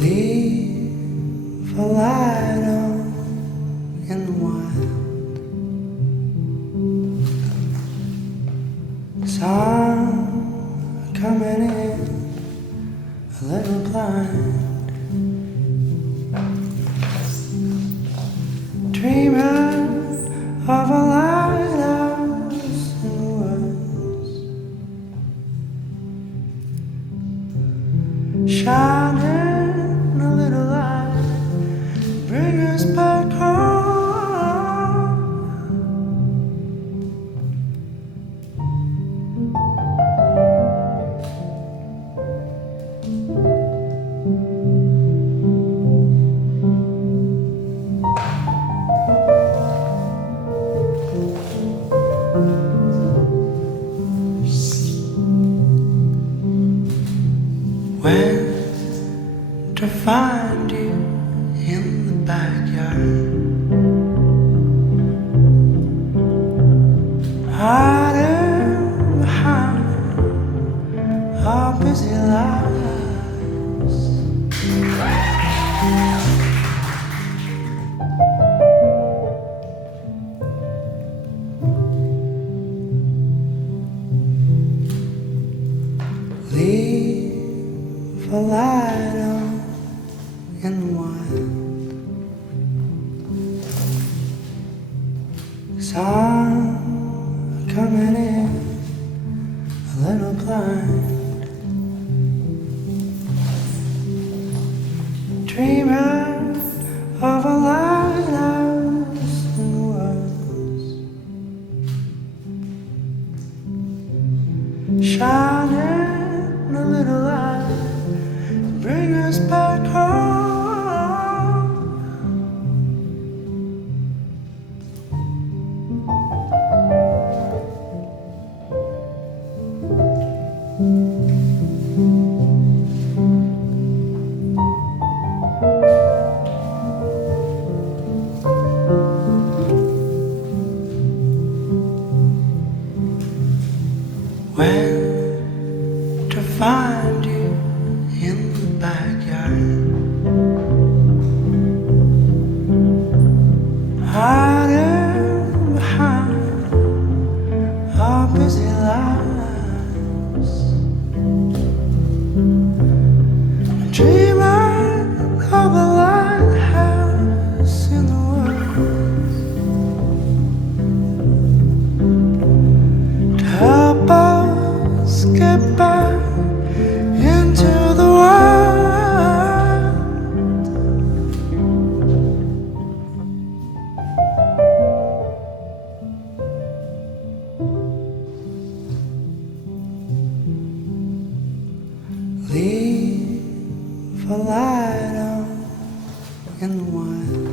Leave a light on in the wild. Sun coming in a little blind, dreaming of a lighthouse in the woods, shining a little light, bring us back home. When to find you in the backyard, hiding behind our busy lives. Leave a light on in the wild. Sun coming in a little blind, dreaming of a lighthouse in the woods, shining a little light, bring us back home. When to find you in the backyard, hiding behind our busy lives, dreaming of a lighthouse in the woods, to help us get back into the world. Leave a light on in the wild.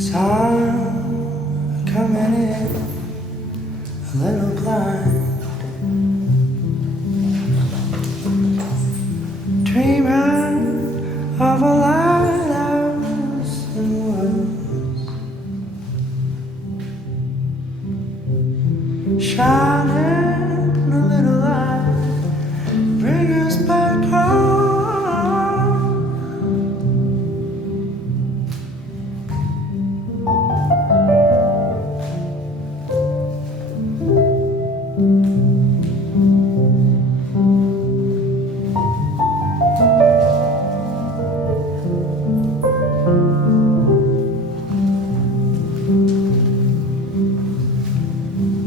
Sun coming in a little blind, dreaming of a lighthouse in the woods, shining a little light, bring us back home.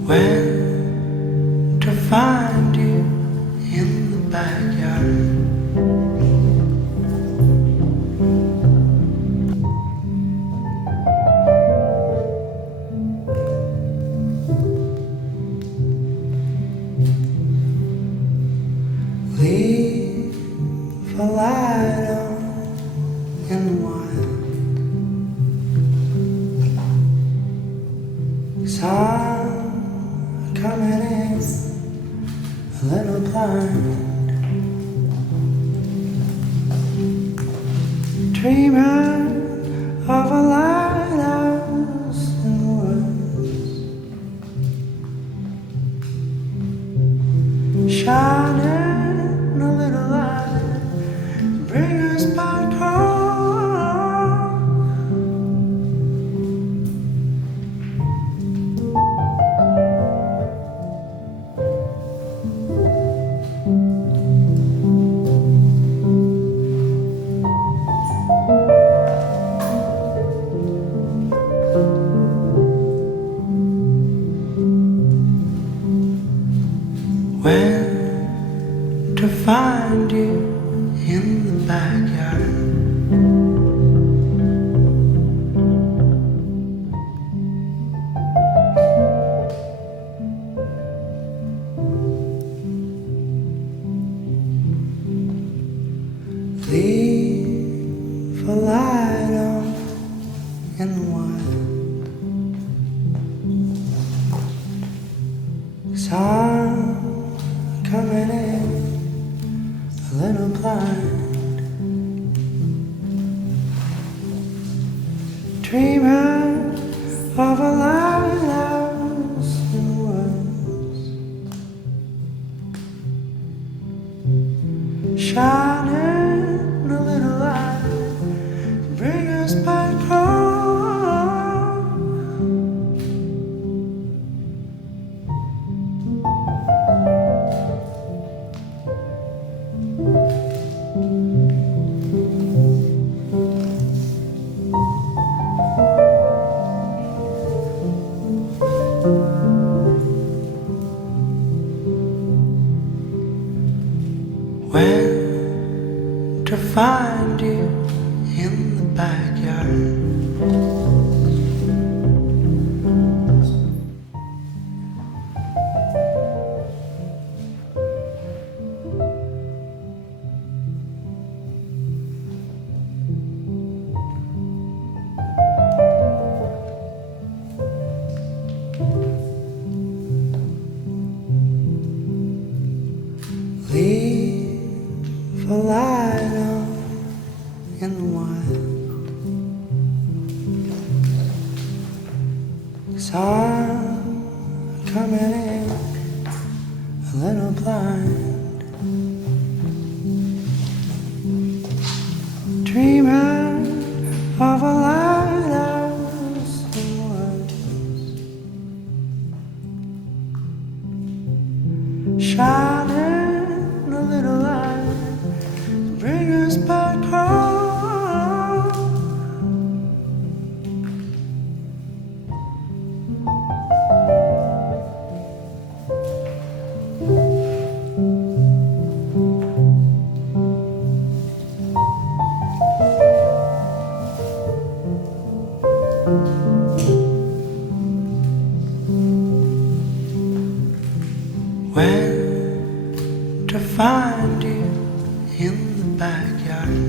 When to find you in the backyard, leave a light on in the wild. Sun coming in shining a little light, bring us back home. When to find you in the backyard. Leave a light on in the wild. 'Cause I'm coming in a little blind, dreaming of a lighthouse in the woods, shining a little light, bring us back home. When to find you in the backyard. Leave a light on in the wild. 'Cause I'm coming in a little blind, dreaming of a lighthouse in the woods, shining a little light, bring us back home. When to find you in the backyard.